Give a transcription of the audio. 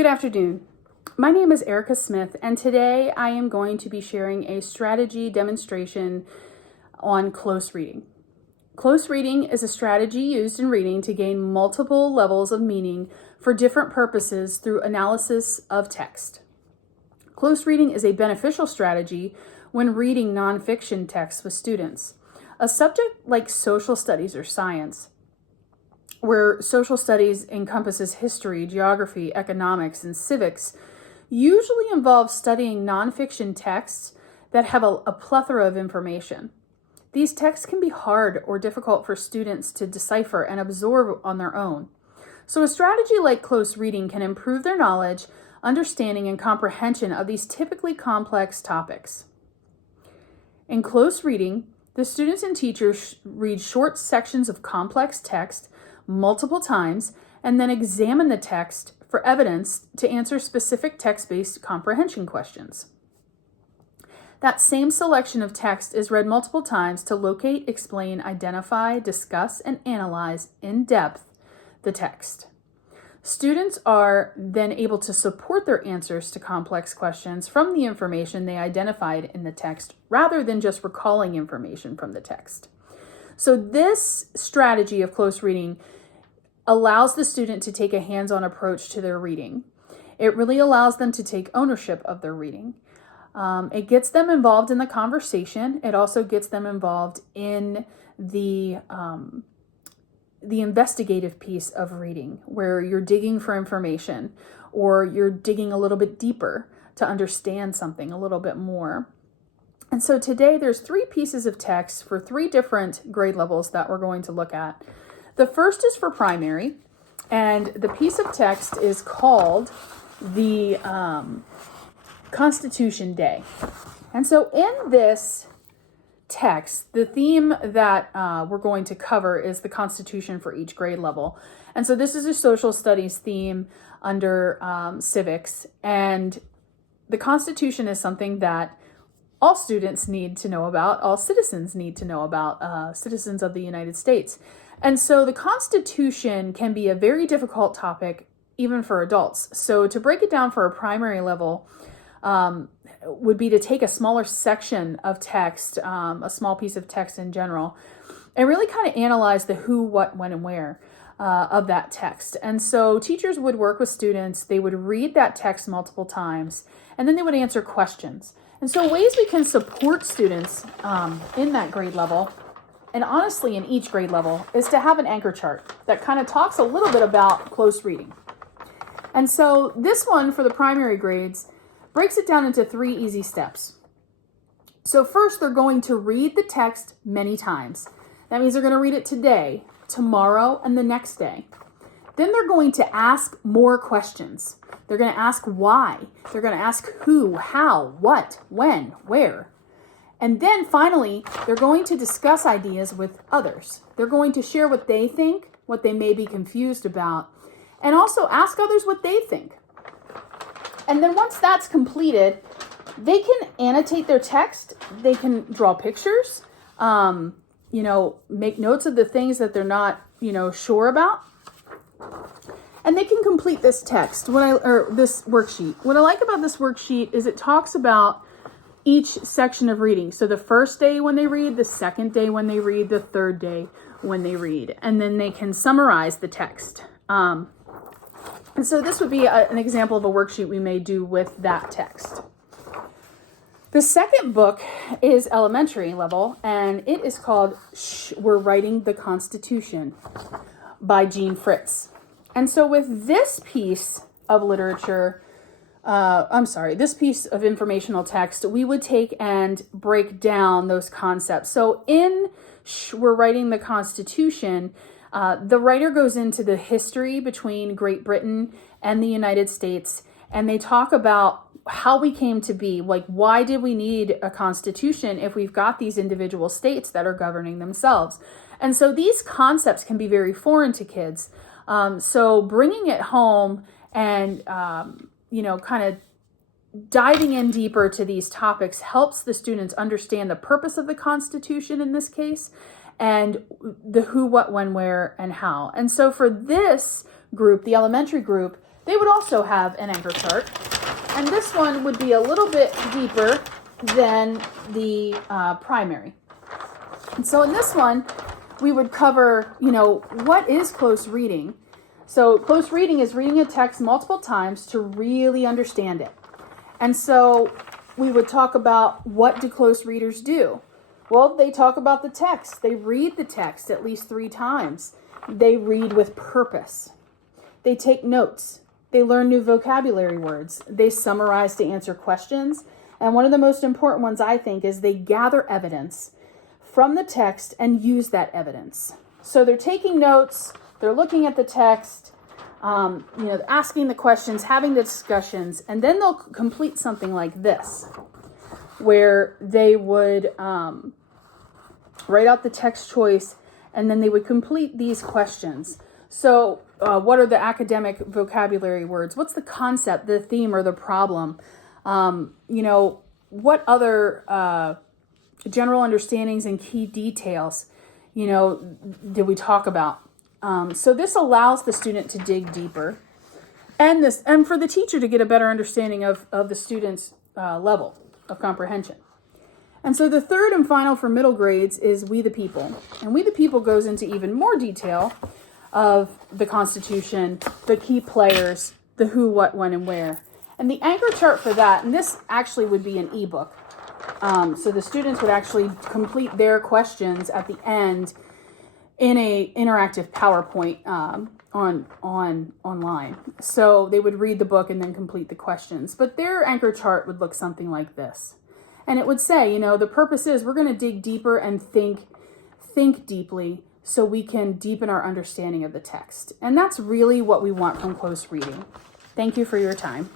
Good afternoon. My name is Erica Smith, and today I am going to be sharing a strategy demonstration on close reading. Close reading is a strategy used in reading to gain multiple levels of meaning for different purposes through analysis of text. Close reading is a beneficial strategy when reading nonfiction texts with students. A subject like social studies or science, where social studies encompasses history, geography, economics, and civics, usually involves studying nonfiction texts that have a plethora of information. These texts can be hard or difficult for students to decipher and absorb on their own. So a strategy like close reading can improve their knowledge, understanding, and comprehension of these typically complex topics. In close reading, the students and teachers read short sections of complex text multiple times and then examine the text for evidence to answer specific text-based comprehension questions. That same selection of text is read multiple times to locate, explain, identify, discuss, and analyze in depth the text. Students are then able to support their answers to complex questions from the information they identified in the text rather than just recalling information from the text. So this strategy of close reading allows the student to take a hands-on approach to their reading. It really allows them to take ownership of their reading. It gets them involved in the conversation. It also gets them involved in the investigative piece of reading, where you're digging for information or you're digging a little bit deeper to understand something a little bit more. And so today there's 3 pieces of text for 3 different grade levels that we're going to look at. The first is for primary, and the piece of text is called the Constitution Day. And so in this text, the theme that we're going to cover is the Constitution for each grade level. And so this is a social studies theme under civics, and the Constitution is something that all students need to know about, all citizens need to know about, citizens of the United States. And so the Constitution can be a very difficult topic, even for adults. So to break it down for a primary level would be to take a smaller section of text, a small piece of text in general, and really kind of analyze the who, what, when, and where of that text. And so teachers would work with students, they would read that text multiple times, and then they would answer questions. And so ways we can support students in that grade level, and honestly in each grade level, is to have an anchor chart that kind of talks a little bit about close reading. And so this one for the primary grades breaks it down into 3 easy steps. So first, they're going to read the text many times. That means they're going to read it today, tomorrow, and the next day. Then they're going to ask more questions. They're going to ask why. They're going to ask who, how, what, when, where. And then finally, they're going to discuss ideas with others. They're going to share what they think, what they may be confused about, and also ask others what they think. And then once that's completed, they can annotate their text. They can draw pictures, make notes of the things that they're not, sure about. And they can complete this text, this worksheet. What I like about this worksheet is it talks about each section of reading. So the first day when they read, the second day when they read, the third day when they read. And then they can summarize the text. And so this would be an example of a worksheet we may do with that text. The second book is elementary level, and it is called We're Writing the Constitution by Jean Fritz. And so with this piece of literature, this piece of informational text, we would take and break down those concepts. So in We're Writing the Constitution, the writer goes into the history between Great Britain and the United States, and they talk about how we came to be. Like, why did we need a constitution if we've got these individual states that are governing themselves? And so these concepts can be very foreign to kids. So bringing it home and, kind of diving in deeper to these topics helps the students understand the purpose of the Constitution in this case, and the who, what, when, where, and how. And so for this group, the elementary group, they would also have an anchor chart. And this one would be a little bit deeper than the primary. And so in this one, we would cover, what is close reading? So close reading is reading a text multiple times to really understand it. And so we would talk about, what do close readers do? Well, they talk about the text. They read the text at least 3 times. They read with purpose. They take notes. They learn new vocabulary words. They summarize to answer questions. And one of the most important ones, I think, is they gather evidence from the text and use that evidence. So they're taking notes, they're looking at the text, asking the questions, having the discussions, and then they'll complete something like this, where they would write out the text choice, and then they would complete these questions. So what are the academic vocabulary words? What's the concept, the theme, or the problem? What other general understandings and key details, did we talk about? So this allows the student to dig deeper, and for the teacher to get a better understanding of the student's level of comprehension. And so the third and final for middle grades is We the People. And We the People goes into even more detail of the Constitution, the key players, the who, what, when, and where. And the anchor chart for that, and this actually would be an ebook. So the students would actually complete their questions at the end in a interactive PowerPoint online. So they would read the book and then complete the questions. But their anchor chart would look something like this. And it would say, the purpose is we're going to dig deeper and think deeply so we can deepen our understanding of the text. And that's really what we want from close reading. Thank you for your time.